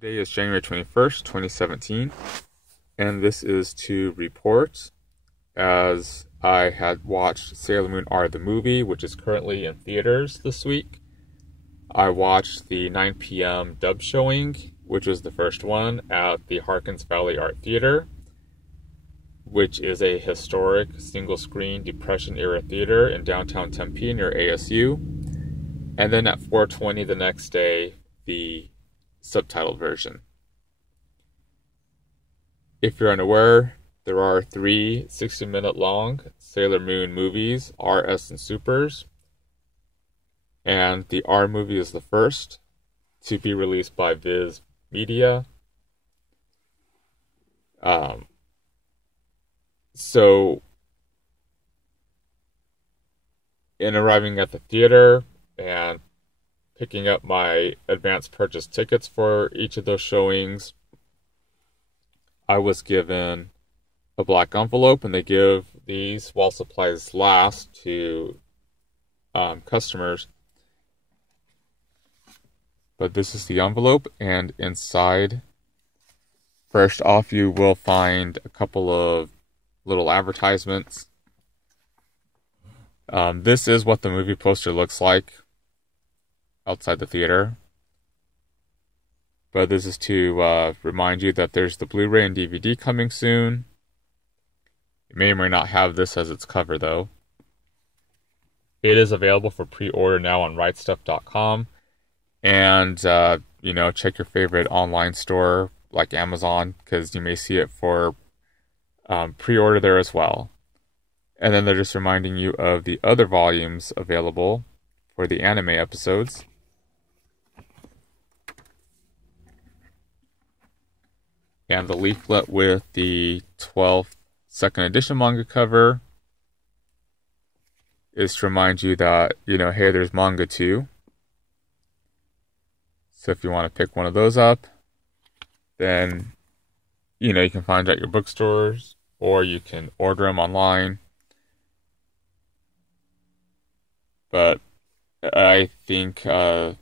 Today is January 21st, 2017, and this is to report as I had watched Sailor Moon R the movie, which is currently in theaters this week. I watched the 9 p.m. dub showing, which was the first one at the Harkins Valley Art Theater, which is a historic single-screen Depression-era theater in downtown Tempe near ASU. And then at 4:20 the next day, the subtitled version. If you're unaware, there are 3 60-minute long Sailor Moon movies, R, S, and Supers. And the R movie is the first to be released by Viz Media. So, in arriving at the theater and picking up my advance purchase tickets for each of those showings, I was given a black envelope, and they give these while supplies last to customers. But this is the envelope, and inside, first off, you will find a couple of little advertisements. This is what the movie poster looks like outside the theater. But this is to remind you that there's the Blu-ray and DVD coming soon. It may or may not have this as its cover, though. It is available for pre-order now on rightstuff.com. And, check your favorite online store like Amazon, because you may see it for pre-order there as well. And then they're just reminding you of the other volumes available for the anime episodes. And the leaflet with the 12th second edition manga cover is to remind you that, hey, there's manga too. So if you want to pick one of those up, then, you can find it at your bookstores, or you can order them online. But I think it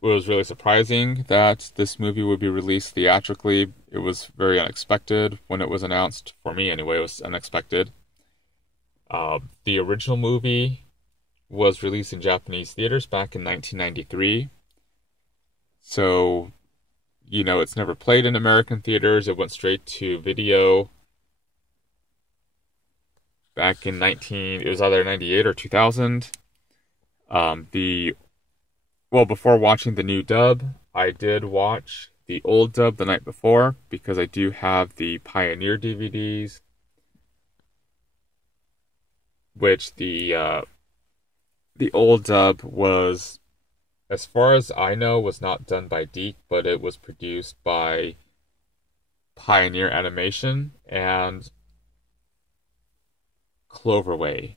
was really surprising that this movie would be released theatrically. It was very unexpected when it was announced. For me, anyway, it was unexpected. The original movie was released in Japanese theaters back in 1993. So, it's never played in American theaters. It went straight to video back in it was either 98 or 2000. Before watching the new dub, I did watch the old dub the night before, because I do have the Pioneer DVDs, which the old dub was, as far as I know, was not done by DeK, but it was produced by Pioneer Animation and Cloverway.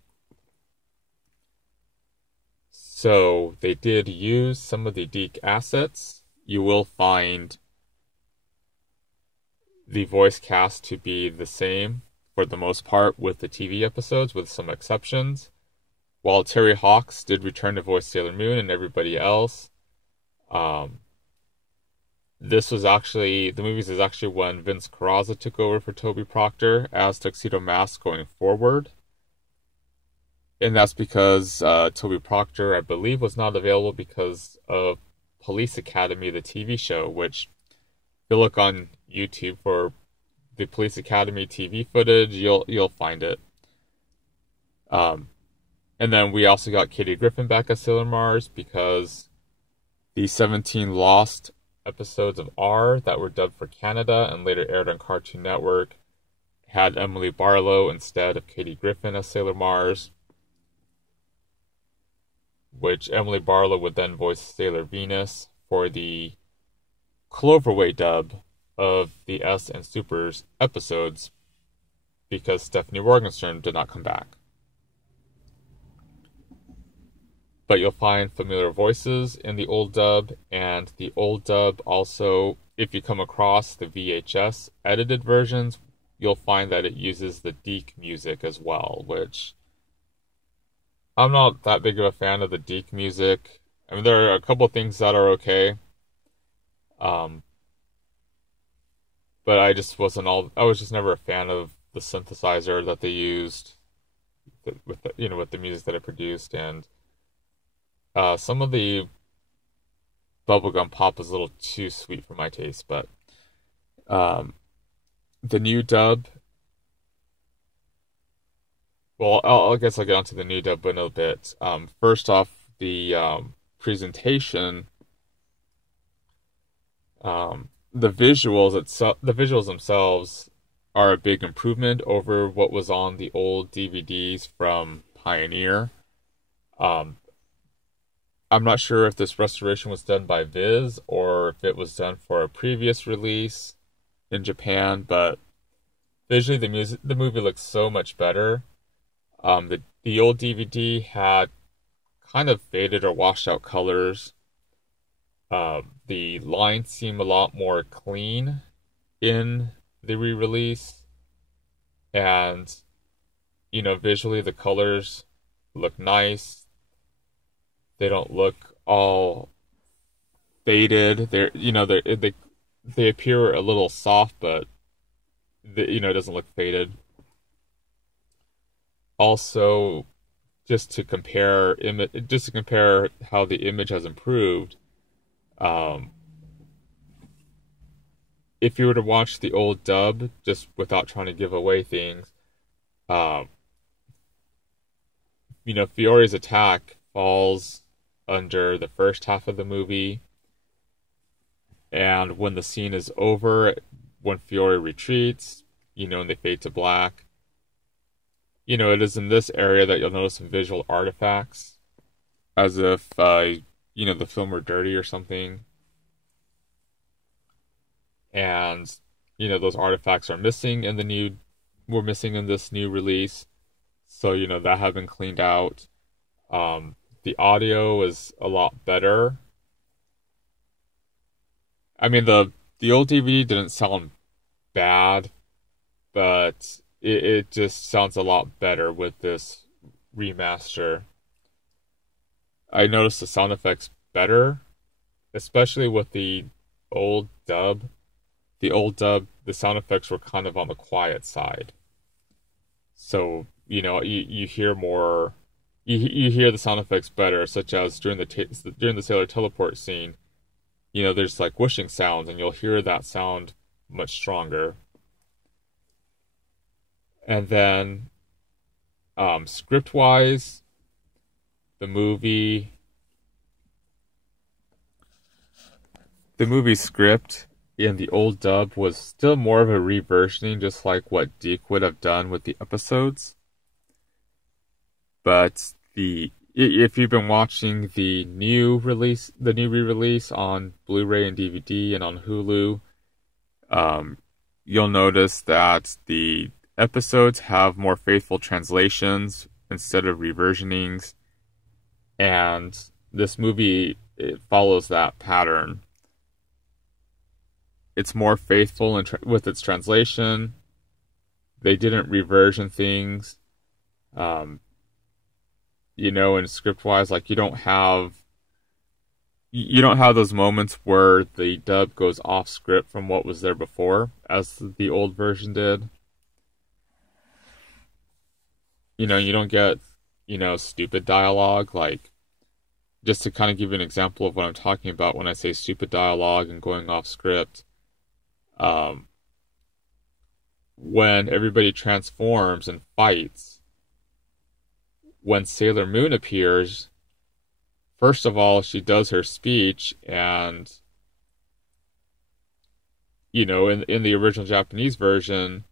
So they did use some of the DeK assets. You will find the voice cast to be the same for the most part with the TV episodes, with some exceptions. While Terry Hawks did return to voice Sailor Moon and everybody else, the movies is actually when Vince Carrazza took over for Toby Proctor as Tuxedo Mask going forward. And that's because Toby Proctor, I believe, was not available because of Police Academy, the TV show, which, if you look on YouTube for the Police Academy TV footage, you'll find it. And then we also got Katie Griffin back as Sailor Mars, because the 17 lost episodes of R that were dubbed for Canada and later aired on Cartoon Network had Emily Barlow instead of Katie Griffin as Sailor Mars, which Emily Barlow would then voice Sailor Venus for the Cloverway dub of the S and Supers episodes, because Stephanie Morgenstern did not come back. But you'll find familiar voices in the old dub, and the old dub also, if you come across the VHS edited versions, you'll find that it uses the DeK music as well, which I'm not that big of a fan of the Deke music. I mean, there are a couple things that are okay, um, but I just wasn't all. I was just never a fan of the synthesizer that they used with the, with the music that it produced, and some of the bubblegum pop is a little too sweet for my taste. But um, the new dub. Well, I guess I'll get onto the new dub in a bit. First off, the presentation, the visuals themselves are a big improvement over what was on the old DVDs from Pioneer. Um, I'm not sure if this restoration was done by Viz or if it was done for a previous release in Japan, but visually the movie looks so much better. The old DVD had kind of faded or washed out colors. The lines seem a lot more clean in the re-release, and visually the colors look nice. They don't look all faded. They appear a little soft, but it doesn't look faded. Also, just to compare how the image has improved. Um, if you were to watch the old dub, just without trying to give away things, um, Fiore's attack falls under the first half of the movie, and when the scene is over, when Fiore retreats, and they fade to black, it is in this area that you'll notice some visual artifacts, as if, the film were dirty or something. And, those artifacts were missing in this new release. So, that had been cleaned out. The audio is a lot better. I mean, the old DVD didn't sound bad, but it just sounds a lot better with this remaster. I noticed the sound effects better, especially with the old dub. The old dub, the sound effects were kind of on the quiet side. So, you hear more, you hear the sound effects better, such as during the sailor teleport scene. There's like whooshing sounds, and you'll hear that sound much stronger. And then, script wise, the movie, the movie script in the old dub was still more of a reversioning, just like what Deke would have done with the episodes. But if you've been watching the new re-release on Blu-ray and DVD and on Hulu, you'll notice that the episodes have more faithful translations instead of reversionings, and this movie, it follows that pattern. It's more faithful with its translation. They didn't reversion things. And script-wise, like you don't have those moments where the dub goes off script from what was there before, as the old version did. You don't get, stupid dialogue. Like, just to kind of give you an example of what I'm talking about when I say stupid dialogue and going off script. When everybody transforms and fights, when Sailor Moon appears, first of all, she does her speech, and in the original Japanese version,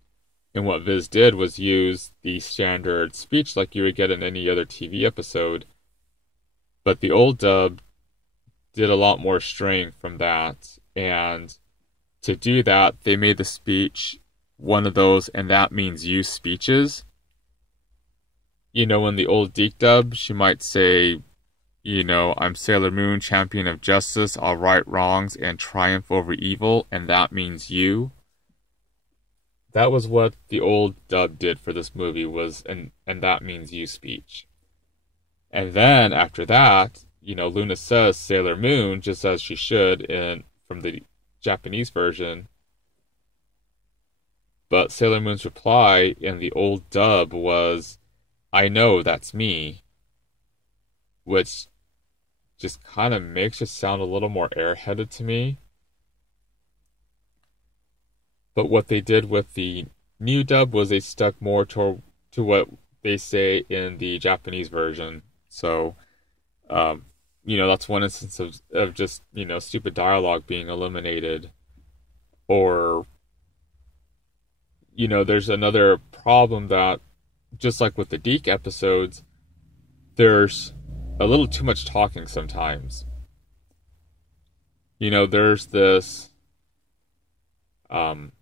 and what Viz did was use the standard speech like you would get in any other TV episode. But the old dub did a lot more straying from that, and to do that, they made the speech one of those "and that means you" speeches. In the old Deke dub, she might say, "I'm Sailor Moon, champion of justice. I'll right wrongs and triumph over evil, and that means you." That was what the old dub did for this movie, was "and that means you" speech. And then after that, Luna says Sailor Moon, just as she should in from the Japanese version. But Sailor Moon's reply in the old dub was, I know, that's me, which just kind of makes it sound a little more airheaded to me. But what they did with the new dub was they stuck more to what they say in the Japanese version. So, um, that's one instance of just, stupid dialogue being eliminated. Or, there's another problem that, just like with the Deke episodes, there's a little too much talking sometimes. There's this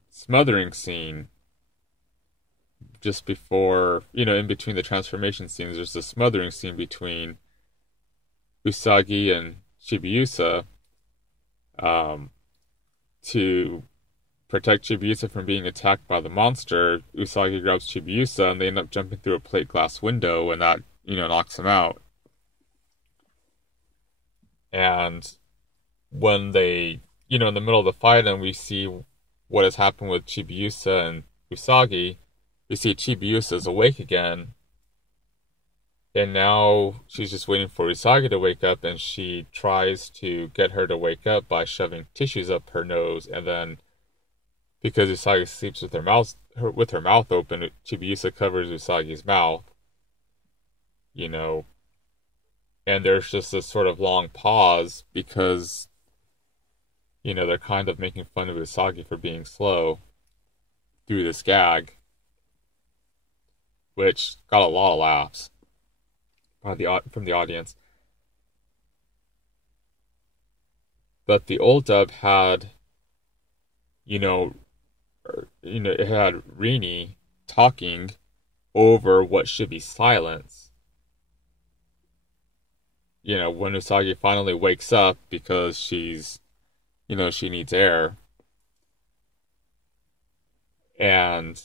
smothering scene just before, in between the transformation scenes, there's this smothering scene between Usagi and Chibiusa to protect Chibiusa from being attacked by the monster. Usagi grabs Chibiusa and they end up jumping through a plate glass window, and that, knocks him out. And when they, in the middle of the fight and we see what has happened with Chibiusa and Usagi, we see Chibiusa is awake again. And now she's just waiting for Usagi to wake up, and she tries to get her to wake up by shoving tissues up her nose. And then, because Usagi sleeps with her mouth open, Chibiusa covers Usagi's mouth. And there's just this sort of long pause because, they're kind of making fun of Usagi for being slow through this gag, which got a lot of laughs from the audience. But the old dub had, it had Rini talking over what should be silence. When Usagi finally wakes up because she's, she needs air. And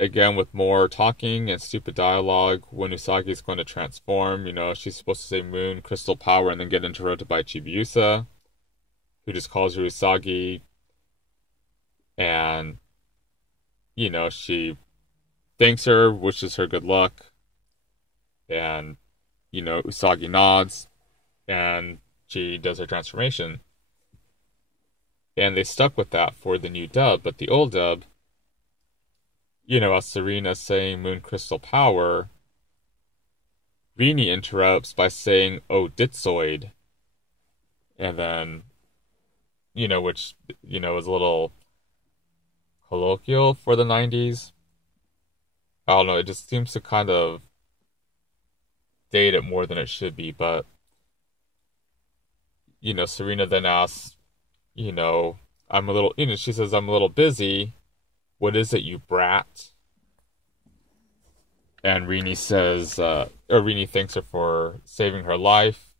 again, with more talking and stupid dialogue, when Usagi's going to transform, she's supposed to say moon, crystal power, and then get interrupted by Chibiusa, who just calls her Usagi. And, she thanks her, wishes her good luck. And, Usagi nods, and she does her transformation. And they stuck with that for the new dub, but the old dub, as Serena saying moon crystal power, Rini interrupts by saying, oh, ditzoid. And then, which, is a little colloquial for the 90s. I don't know, it just seems to kind of date it more than it should be, but, Serena then asks, I'm a little, she says, I'm a little busy. What is it, you brat? And Rini says, or Rini thanks her for saving her life.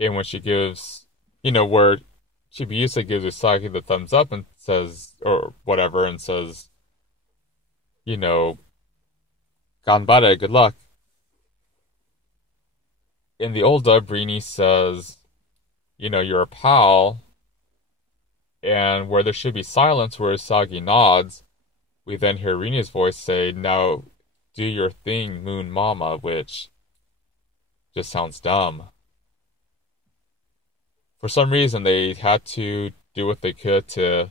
And when she gives, where Chibiusa gives Usagi the thumbs up and says, or whatever, and says, ganbare, good luck. In the old dub, Rini says, you're a pal. And where there should be silence, where Usagi nods, we then hear Rini's voice say, now do your thing, Moon Mama, which just sounds dumb. For some reason, they had to do what they could to,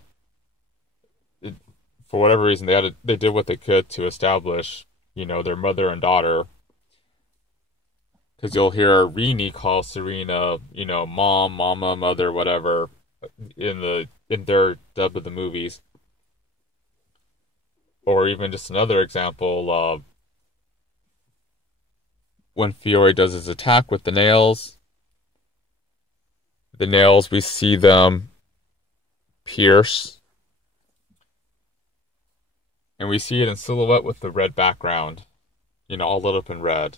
for whatever reason, they did what they could to establish, their mother and daughter. Because you'll hear Rini call Serena, mom, mama, mother, whatever, in their dub of the movies. Or even just another example, when Fiore does his attack with the nails, we see them pierce. And we see it in silhouette with the red background, all lit up in red.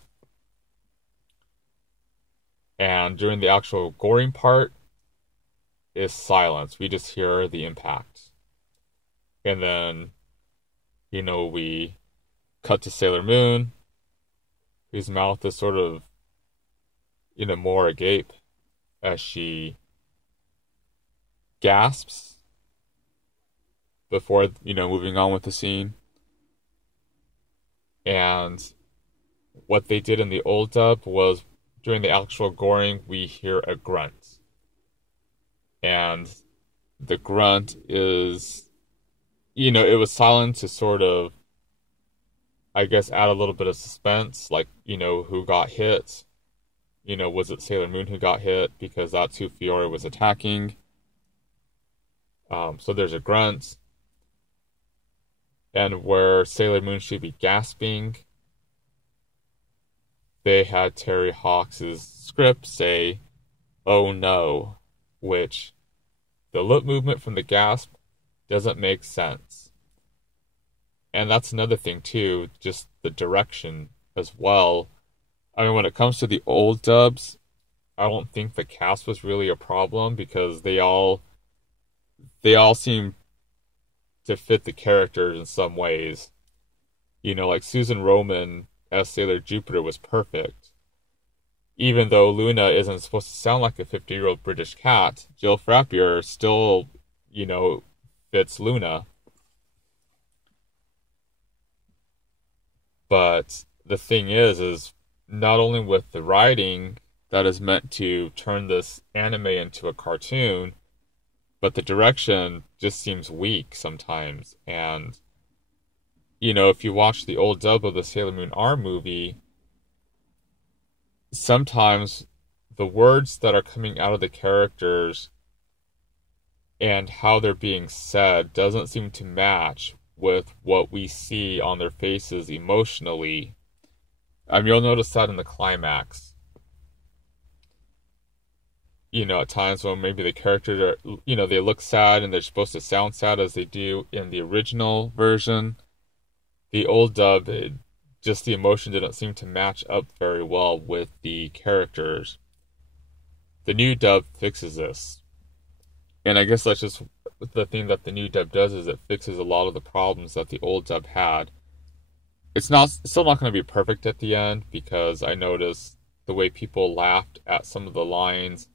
And during the actual goring part is silence. We just hear the impact. And then, we cut to Sailor Moon. whose mouth is sort of, more agape as she gasps before, moving on with the scene. And what they did in the old dub was during the actual goring, we hear a grunt. And the grunt is, it was silent to sort of, I guess, add a little bit of suspense, like, who got hit. Was it Sailor Moon who got hit? Because that's who Fiore was attacking. So there's a grunt. And where Sailor Moon should be gasping, they had Terry Hawks' script say, "Oh no," which the lip movement from the gasp doesn't make sense. And that's another thing too, just the direction as well. I mean, when it comes to the old dubs, I don't think the cast was really a problem because they all seem to fit the characters in some ways. Like Susan Roman as Sailor Jupiter was perfect. Even though Luna isn't supposed to sound like a 50-year-old British cat, Jill Frappier still, fits Luna. But the thing is not only with the writing that is meant to turn this anime into a cartoon, but the direction just seems weak sometimes. And, if you watch the old dub of the Sailor Moon R movie, sometimes the words that are coming out of the characters and how they're being said doesn't seem to match with what we see on their faces emotionally. You'll notice that in the climax. At times when maybe the characters are, they look sad and they're supposed to sound sad as they do in the original version. The old dub, just the emotion didn't seem to match up very well with the characters. The new dub fixes this. And I guess that's just the thing that the new dub does, is it fixes a lot of the problems that the old dub had. It's still not going to be perfect at the end, because I noticed the way people laughed at some of the lines.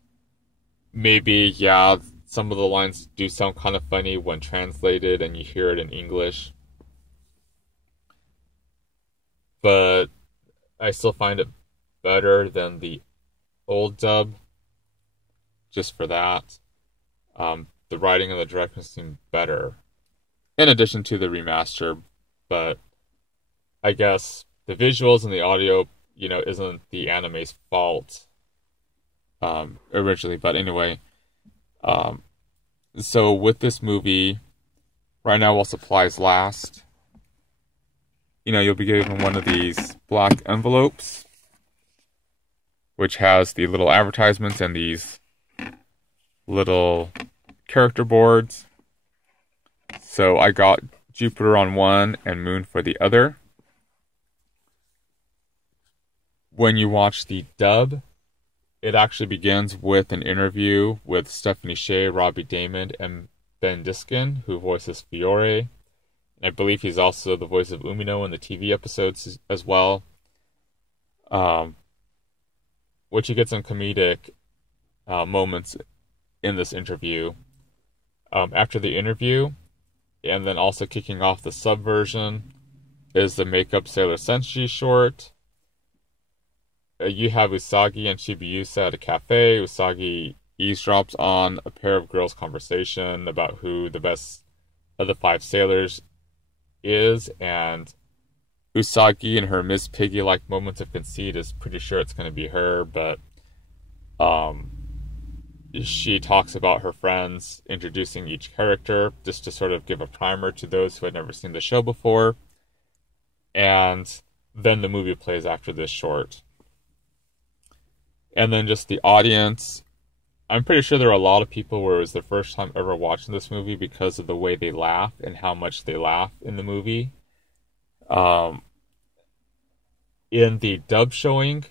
Maybe, yeah, some of the lines do sound kind of funny when translated and you hear it in English. But I still find it better than the old dub, just for that. The writing and the direction seem better, in addition to the remaster. But I guess the visuals and the audio, isn't the anime's fault originally. But anyway, so with this movie, right now while supplies last, you'll be given one of these black envelopes, which has the little advertisements and these little character boards. So I got Jupiter on one and Moon for the other. When you watch the dub, it actually begins with an interview with Stephanie Sheh, Robbie Daymond, and Ben Diskin, who voices Fiore. And I believe he's also the voice of Umino in the TV episodes as well. Which you get some comedic moments in this interview. After the interview, and then also kicking off the subversion, is the Makeup Sailor Senshi short. You have Usagi and Chibiusa at a cafe. Usagi eavesdrops on a pair of girls' conversation about who the best of the 5 sailors is, and Usagi, in her Miss Piggy-like moments of conceit, is pretty sure it's going to be her, but she talks about her friends introducing each character, just to sort of give a primer to those who had never seen the show before. And then the movie plays after this short. And then just the audience. I'm pretty sure there are a lot of people where it was their first time ever watching this movie because of the way they laugh and how much they laugh in the movie. In the dub showing,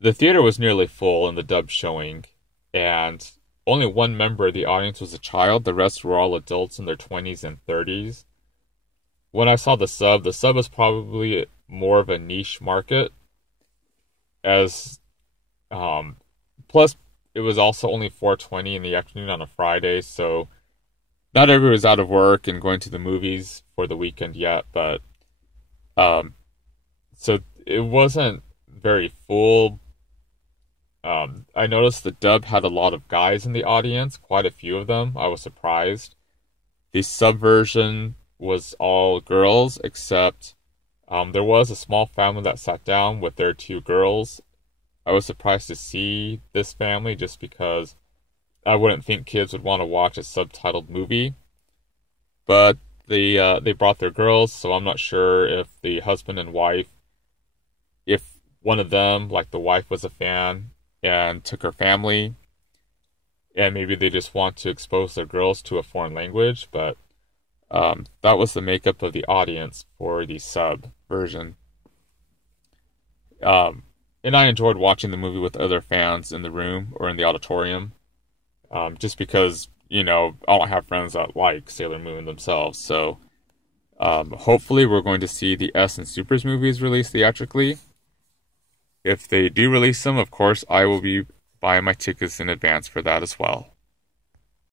the theater was nearly full in the dub showing, and only one member of the audience was a child. The rest were all adults in their 20s and 30s. When I saw the sub was probably more of a niche market, as plus it was also only 4:20 in the afternoon on a Friday, so not everyone was out of work and going to the movies for the weekend yet, but um, so it wasn't very full. I noticed the dub had a lot of guys in the audience, quite a few of them. I was surprised. The subversion was all girls, except there was a small family that sat down with their two girls. I was surprised to see this family just because I wouldn't think kids would want to watch a subtitled movie. But they brought their girls, so I'm not sure if the husband and wife, if one of them, like the wife, was a fan and took her family, and maybe they just want to expose their girls to a foreign language. But that was the makeup of the audience for the sub version. And I enjoyed watching the movie with other fans in the room or in the auditorium, just because, I don't have friends that like Sailor Moon themselves. So hopefully we're going to see the S and Supers movies released theatrically. If they do release them, of course, I will be buying my tickets in advance for that as well.